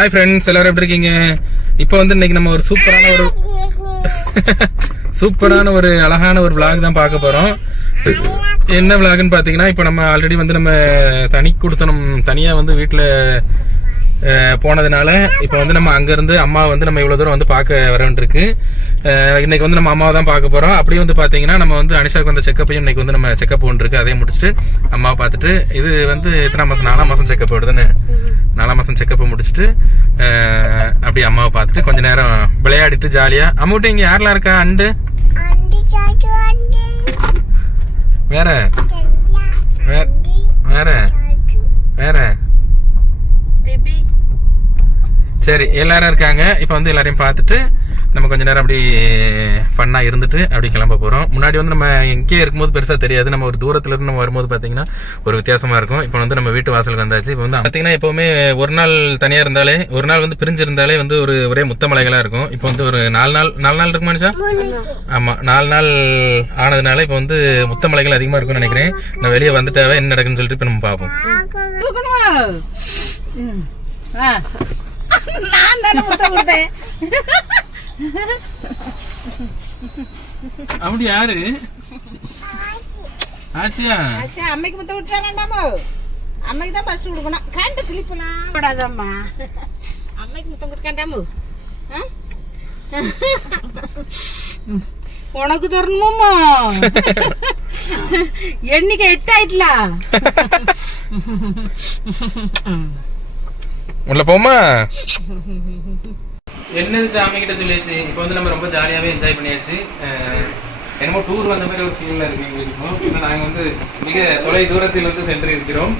Hi friends எல்லாரும் எப்படி இருக்கீங்க? இப்போ வந்து இன்னைக்கு நம்ம ஒரு சூப்பரான ஒரு சூப்பரான ஒரு அழகான ஒரு விளாக் தான் பார்க்க போகிறோம் என்ன விளாக்னு பார்த்தீங்கன்னா இப்போ நம்ம ஆல்ரெடி வந்து நம்ம தனி கொடுத்தனும் தனியாக வந்து வீட்டில் போனதுனால இப்போ வந்து நம்ம அங்கேருந்து அம்மா வந்து நம்ம இவ்வளோ தூரம் வந்து பார்க்க வர வேண்டியிருக்கு. இன்னைக்கு வந்து நம்ம அம்மாவை தான் பார்க்க போகிறோம் அப்படியே வந்து பார்த்தீங்கன்னா நம்ம வந்து அனிஷாக்கு வந்த செக்கப்பையும் இன்னைக்கு வந்து நம்ம செக்கப் ஒன்று அதையும் முடிச்சுட்டு அம்மாவை பார்த்துட்டு இது வந்து எத்தனை மாதம் நாலாம் மாதம் செக்கப் வருதுன்னு. நாலாம் மாதம் செக்கப் முடிச்சுட்டு அப்படியே அம்மாவை பார்த்துட்டு கொஞ்ச நேரம் விளையாடிட்டு ஜாலியாக அம்மாட்ட இங்கே யாரெல்லாம் இருக்கா? அண்டு? வேற? வேற? வேற? வேற சரி எல்லாரும் இருக்காங்க. இப்போ வந்து எல்லாரையும் பார்த்துட்டு நம்ம கொஞ்ச நேரம் அப்படி ஃபன்னாக இருந்துட்டு அப்படி கிளம்ப போகிறோம் முன்னாடி வந்து நம்ம எங்கேயே இருக்கும்போது பெருசாக தெரியாது. நம்ம ஒரு தூரத்துல இருந்து நம்ம வரும்போது பார்த்தீங்கன்னா ஒரு வித்தியாசமாக இருக்கும். இப்போ வந்து நம்ம வீட்டு வாசலுக்கு வந்தாச்சு. இப்போ வந்து பார்த்தீங்கன்னா எப்போவுமே ஒரு நாள் தனியாக இருந்தாலே ஒரு நாள் வந்து பிரிஞ்சு இருந்தாலே வந்து ஒரு ஒரே முத்தமலைகளாக இருக்கும். இப்போ வந்து ஒரு நாலு நாள் நாலு நாள் இருக்குமா நிஷா ஆமாம் நாலு நாள் ஆனதுனால இப்போ வந்து முத்தமலைகள் அதிகமாக இருக்கும்னு நினைக்கிறேன். நான் வெளியே வந்துட்டாவே என்ன நடக்குன்னு சொல்லிட்டு இப்போ நம்ம பார்ப்போம். நான் தானே முட்டை கொடுத்தேன். அப்படி யாரு? ஆச்சியா? சரி, அம்மைக்கு முட்டை விட்டுறாண்டாமோ அம்மைக்கு தான் ஃபர்ஸ்ட் கொடுக்கணும். கண்டு கிளிப்பலாம் விடாதம்மா அம்மைக்கு முத்தம் கொடுக்காண்டாமோ ஆ? உனக்கு தரணுமாம்மா? எண்ணிக்கை எட்டு ஆயிட்டல. உள்ள போமா என்னது சாமி கிட்ட சொல்லியாச்சு? இப்போ வந்து நம்ம ரொம்ப ஜாலியாவே என்ஜாய் பண்ணியாச்சு. என்னமோ டூர் வந்த மாதிரி ஒரு ஃபீல்ல இருக்கு எங்களுக்கு இப்போ. இப்போ நாங்கள் வந்து மிக தொலை தூரத்தில் வந்து சென்று இருக்கிறோம்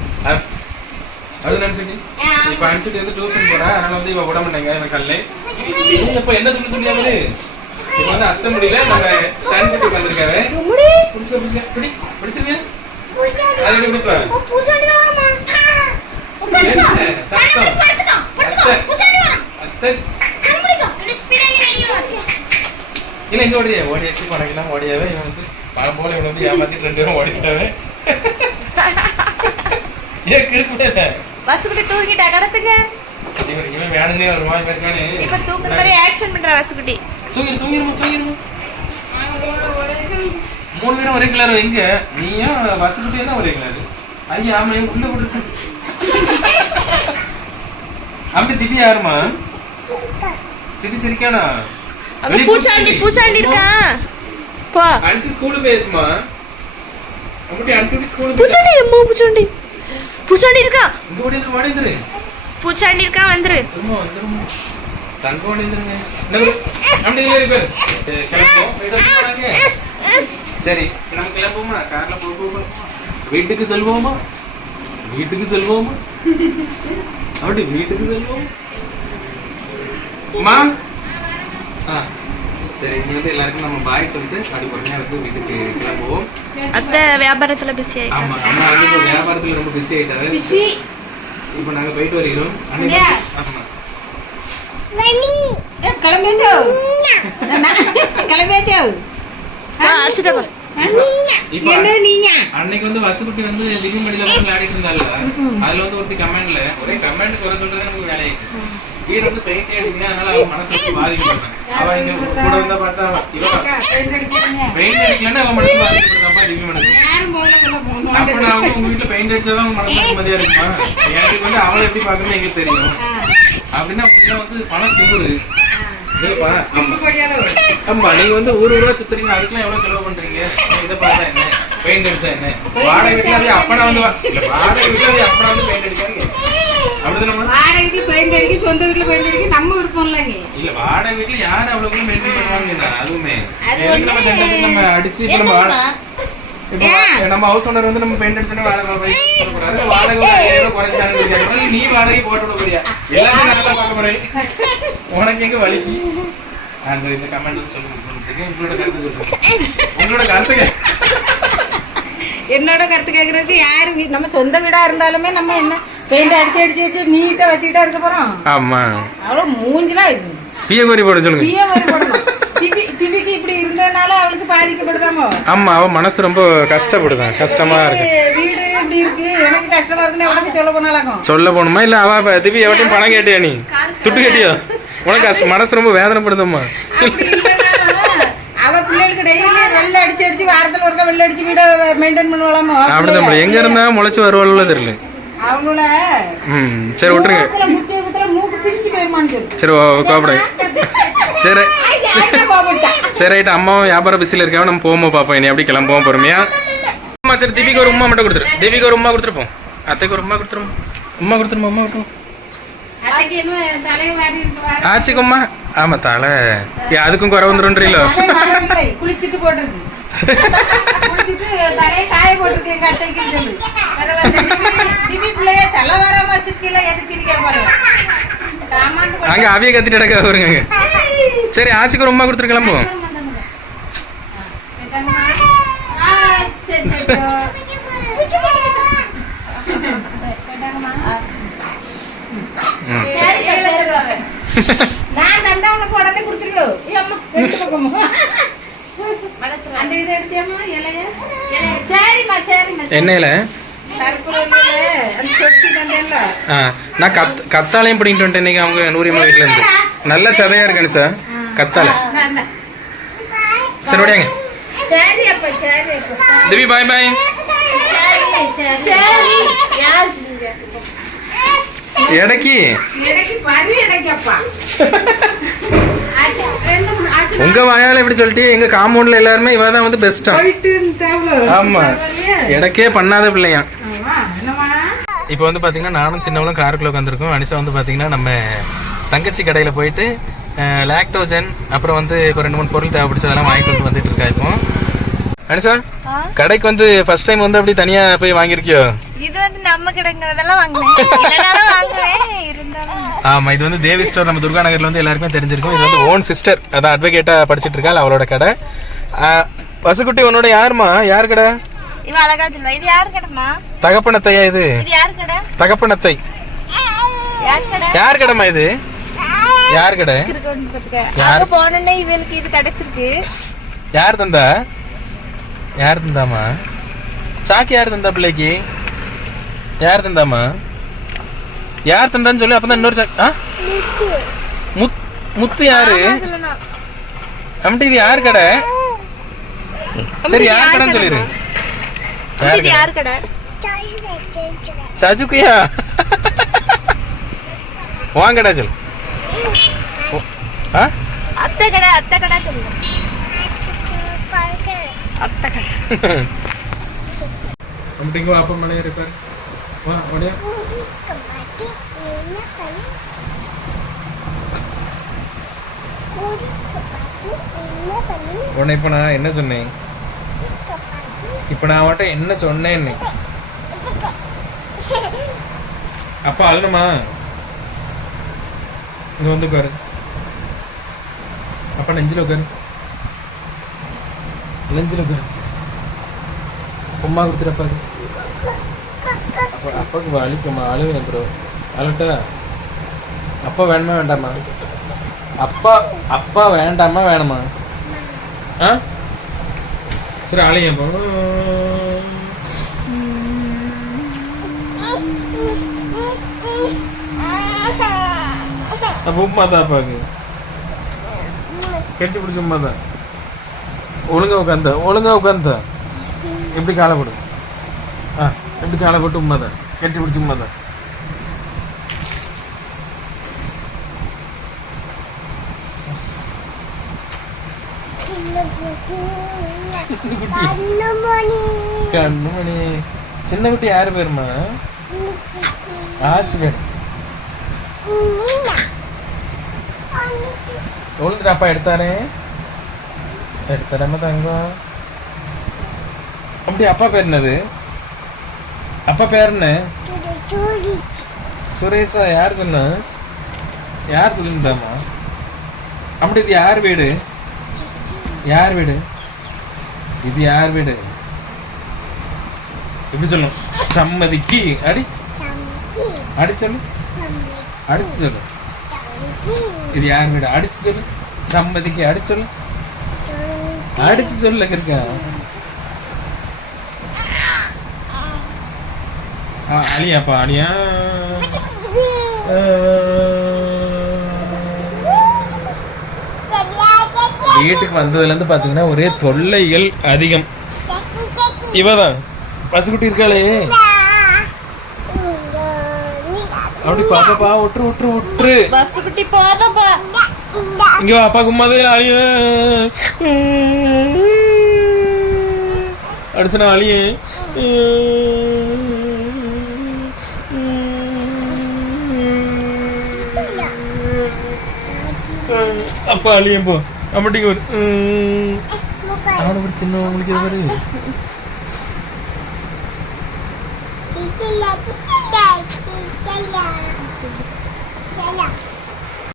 அது நினைச்சிட்டு இப்போ அனுப்பிச்சிட்டு வந்து டியூஷன் போறேன் அதனால வந்து இவ விட மாட்டேங்க எனக்கு கல்லே. இப்போ என்ன துணி துணியாவது இப்போ வந்து அத்த முடியல நம்ம ஷான் குட்டி வந்திருக்காரு பிடிச்ச பிடிச்ச பிடி பிடிச்சிருங்க. அது எப்படி பிடிப்பா? என்ன? சத்தம். அத்தை. அத்தை. இல்ல இங்க ஓடியா ஓடியாச்சு பணக்கெல்லாம் ஓடியாவே இவன் வந்து பணம் போல இவன் வந்து ஏமாத்திட்டு ரெண்டு பேரும் ஓடிட்டாவே. ஏன் கிருப்பல வசுக்குட்டி தூங்கிட்டா கடத்துங்க. இவன் இவன் வேணுன்னே வருவான் இவன் இருக்கானே. இப்ப தூங்குற மாதிரி ஆக்ஷன் பண்ற வசுக்குட்டி. தூங்கிரு தூங்கிருமா தூங்கிருமா. மூணு பேரும் ஒரே கிளாரு எங்க? நீயும் வசதியும் தான் ஒரே கிளாரு ஐயா ஆமா உள்ள விட்டு அம்பி திபி யாருமா திபி சிரிக்கானா அங்க பூச்சாண்டி பூச்சாண்டி இருக்கா? போ. பூச்சாண்டி அம்மா பூச்சாண்டி. பூச்சாண்டி இருக்கா? ஓடி வந்துரு. பூச்சாண்டி இருக்கா? வந்துரு. தங்க ஓடி ஏறி பேர். போயிட்டு போறாங்க. சரி நம்ம கிளம்புவோமா? கார்ல போக வீட்டுக்கு செல்வோமா? வீட்டுக்கு செல்வோமா? அப்படி வீட்டுக்கு செல்வோம்? அம்மா. ஆ சரி இங்க வந்து எல்லாருக்கும் நம்ம பாய் சொல்லிட்டு அப்படி உடனே வந்து வீட்டுக்கு கிளம்புவோம். அத்தை வியாபாரத்துல பிஸி ஆமா அம்மா வந்து இப்போ வியாபாரத்துல ரொம்ப பிஸி இப்போ நாங்க போயிட்டு ஏன்? ஆமா. ஏ, கிளம்பியாச்சோ? கிளம்பியாச்சோ? என்னது நீயா அன்னைக்கு வந்து வசுக்குட்டி வந்து திகு மடியில வந்து விளையாடிட்டு இருந்தால அதுல வந்து ஒருத்தி கமெண்ட்ல ஒரே கமெண்ட் குறை சொல்றது நமக்கு வேலையாயிட்டு வீடு வந்து பெயிண்ட் அடிக்கணும் அதனால அவன் மனசு பாதிக்கப்படுறாங்க இங்க கூட வந்தா பார்த்தா பெயிண்ட் அடிக்கலன்னா அவன் மனசு பாதிக்கப்படுறாப்பா திவ்ய மனசு அப்ப நான் வந்து உங்க வீட்டுல பெயிண்ட் அடிச்சாதான் உங்க மனசு நிம்மதியா இருக்குமா? எனக்கு வந்து அவளை எப்படி பாக்கணும்னு எங்களுக்கு தெரியும். அப்படின்னா வந்து பணம் இல்லப்பா ஆமா நீங்க வந்து ஊர் ஊரா சுத்துறீங்க அதுக்கெல்லாம் எவ்வளவு செலவு பண்றீங்க? இதை பார்த்தா என்ன? பெயிண்ட் அடிச்சா என்ன? வாடகை வீட்டுல அப்பனா வந்து வாடகை வீட்டுல அப்பனா வந்து பெயிண்ட் அடிக்காங்க வாடகை வீட்டுல பெயிண்ட் அடிக்க சொந்த வீட்டுல பெயிண்ட் அடிக்க நம்ம விருப்பம் இல்லைங்க இல்ல வாடகை வீட்டுல யாரு அவ்வளவு மெயின்டைன் பண்ணுவாங்க அதுவுமே. நம்ம அடிச்சு இப்ப நம்ம நம்ம ஹவுஸ் ஓனர் வந்து நம்ம பெயிண்ட் அடிச்சோன்னா வாடகை வாடகை கேட்கறாரு. நீ வாடகை போட்டு விட போறியா? எல்லாத்தையும் நல்லா பார்க்க போறேன். உனக்கு எங்க வலிக்கு அந்த இந்த சொல்லுங்க. உங்களோட கருத்து சொல்லுங்க உங்களோட என்னோட கருத்து கேட்கறதுக்கு யாரு நம்ம சொந்த வீடா இருந்தாலுமே நம்ம என்ன பெயிண்ட் அடிச்சு அடிச்சு அடிச்சு நீட்டா வச்சுக்கிட்டா இருக்க போறோம். ஆமா. அவ்வளோ மூஞ்சிலாம் இது. பிய கோரி போட சொல்லுங்க. பிய போடணும். திவி திவிக்கு இப்படி இருந்ததுனால அவளுக்கு பாதிக்கப்படுதாமோ? ஆமா அவன் மனசு ரொம்ப கஷ்டப்படுதான் கஷ்டமா இருக்கு. வீடு இப்படி இருக்கு. எனக்கு கஷ்டமா இருக்குன்னு உனக்கு சொல்ல போனாலும் சொல்ல போகணுமா? இல்ல அவ திவ்யா எவட்டையும் பணம் கேட்டியா நீ? துட்டு கேட்டியா? உனக்கு மனசு ரொம்ப வேதனைப்படுதம்மா. அவ பிள்ளைகளுக்கு டெய்லி வெள்ளை அடிச்சு அடிச்சு வாரத்துல ஒருக்கா வெள்ளை அடிச்சு வீட மெயின்டைன் பண்ணுவாளாமோ? அப்படிதான். எங்க இருந்தா முளைச்சு வருவாள்ல தெரியல. அவங்கள ம் சரி விட்டுருங்க. சரி கோபப்பட சரி? சரி ரைட்டு அம்மாவும் வியாபார பிஸியில் இருக்காம நம்ம போவோம் பாப்போம். இனி அப்படி கிளம்புவோம் பொறுமையா? அம்மா சரி தீபிக்கு ஒரு உமா மட்டும் கொடுத்துரு. தீபிக்கு ஒரு உமா கொடுத்துருப்போம் அத்தைக்கு ஒரு உமா கொடுத்துருமா உமா கொடுத்துருமா உமா கொடுத்துருமா? அத்தைக்கு என்ன தலையை வாரி இருக்கு வாரி. ஆச்சுக்கு உமா ஆமா தலை. அதுக்கும் குறை குளிச்சிட்டு போட்டிருக்கு. தலையை காய சொல்லு. பிள்ளைய தலை வராம எதுக்கு அங்க அவிய கத்திட்டு கிடக்க வருங்க. சரி ஆச்சுக்கு உமா கொடுத்துரு கிளம்புவோம். நான் தந்தா உனக்கு உடனே கொடுத்துருக்கோ அம்மா எடுத்து பக்கமா அந்த இதை இலைய? சரிம்மா சரிம்மா. ஆ நான் கத் கத்தாலையும் பிடிங்கிட்டு வந்துட்டேன் இன்னைக்கு அவங்க நூறியம்மா வீட்டுல இருந்து. நல்ல சதையா இருக்கானு சார் கத்தாழை. நான் சரி ஓடியாங்க. சரி அப்பா சரி அப்பா. திவி பாய் பாய் சரி எடைக்கு. எனக்கு பரி எனக்கப்பா ஆச்சு, ரெண்டு மூணு ஆச்சு, உங்க வாயால இப்படி சொல்லிட்டு எங்க காம்பவுண்ட்ல எல்லாருமே இவ தான் வந்து பெஸ்டா? ஆமா. எடக்கே பண்ணாத பிள்ளையா? இப்போ வந்து பார்த்தீங்கன்னா நானும் சின்னவளும் காருக்குள்ள உட்காந்துருக்கோம் அனிஷா வந்து பார்த்தீங்கன்னா நம்ம தங்கச்சி கடையில் போயிட்டு லாக்டோஜன் அப்புறம் வந்து இப்போ ரெண்டு மூணு பொருள் தேவைப்படுச்சு அதெல்லாம் வாங்கிட்டு வந்து வந்துட்டு இருக்கா இப்போ. அனிஷா கடைக்கு வந்து ஃபர்ஸ்ட் டைம் வந்து அப்படி தனியாக போய் வாங்கியிருக்கியோ? இது வந்து நம்ம கிடங்கிறதெல்லாம் வாங்குவேன். ஆமாம் இது வந்து தேவி ஸ்டோர் நம்ம துர்கா நகரில் வந்து எல்லாருக்குமே தெரிஞ்சிருக்கும். இது வந்து ஓன் சிஸ்டர் அதான் அட்வொகேட்டாக படிச்சிட்டு இருக்காள் அவளோட கடை? ஆ, வசுக்குட்டி உன்னோட யாருமா யார் கடை? யார் தகப்பனத்தையா இது? யார் தகப்பனத்தை. யார் கடை? யார் கடைமா இது? யார் கடை? அங்க போனோன்னே இவளுக்கு இது கிடைச்சிருக்கு. யார் தந்தா? யார் தந்தாமா சாக்கு யார் தந்தா பிள்ளைக்கு? யார் தந்தாமா யார் தந்தான்னு சொல்லி அப்பதான் இன்னொரு ஆ? முத் முத்து யாரு? இது யார் கடை? சரி யார் கடைன்னு சொல்லிரு? யார் கடை? சஜுக்குயா? வாங்க கடை சொல்லு. அத்தை கடை அத்தை கடை சொல்லுங்க அத்தை கடை. அம்டிங்கோ அப்பா மலை இருப்பார் வா உன்னை இப்போ நான் என்ன சொன்னேன்? இப்போ நான் அவன்கிட்ட என்ன சொன்னேன்னு? அப்பா அழணுமா? இங்க வந்து உட்காரு. அப்பா நெஞ்சில் உட்காரு. நெஞ்சில் உட்காரு. உமா கொடுத்துட்டப்பாரு அப்போ அப்பாவுக்கு வலிக்குமா அழுவேன் ப்ரோ அழட்டா. அப்பா வேணுமா வேண்டாமா? அப்பா அப்பா வேண்டாமா வேணுமா? ஆ? சரி அழைய அப்போ உப்புமா தான் அப்பாவுக்கு கெட்டி பிடிச்ச உப்புமா தான் ஒழுங்காக உட்காந்த ஒழுங்காக உட்காந்த எப்படி காலை போடு? ஆ. எப்படி காலை போட்டு உண்மை தான் கட்டி பிடிச்சி உண்மை தான் கண்ணுமணி. சின்ன குட்டி யாரு பேருமா? ஆச்சு பேர். எவ்வளோ அப்பா எடுத்தாரே? எடுத்தாரம்மா தங்கம்? அப்படி அப்பா பேர் என்னது? அப்பா பேர் என்ன சுரேஷா யார் சொன்னா? யார் சொல்லியிருந்தாமா அப்படி இது யார் வீடு? யார் வீடு? இது யார் வீடு? எப்படி சொல்லும் சம்மதிக்கு. அடி. அடி சொல்லு. அடிச்சு சொல்லு. இது யார் வீடு? அடிச்சு சொல்லு. சம்மதிக்கு. அடிச்சு சொல்லு. அடிச்சு சொல்ல இருக்கா ஆ, அழியாப்பா அழியா வீட்டுக்கு வந்ததுலேருந்து பார்த்தீங்கன்னா ஒரே தொல்லைகள் அதிகம் இவதான் பசுக்குட்டி இருக்காளே அப்படி பாப்பாப்பா ஒட்டுரு ஒட்டுரு ஒட்டுரு பஸ் குட்டி போதப்பா இங்க வா அப்பா கும்மாதே அழிய அடிச்சனா அழிய அப்பா அழியும் போ அப்படிங்க ஒரு அவனை ஒரு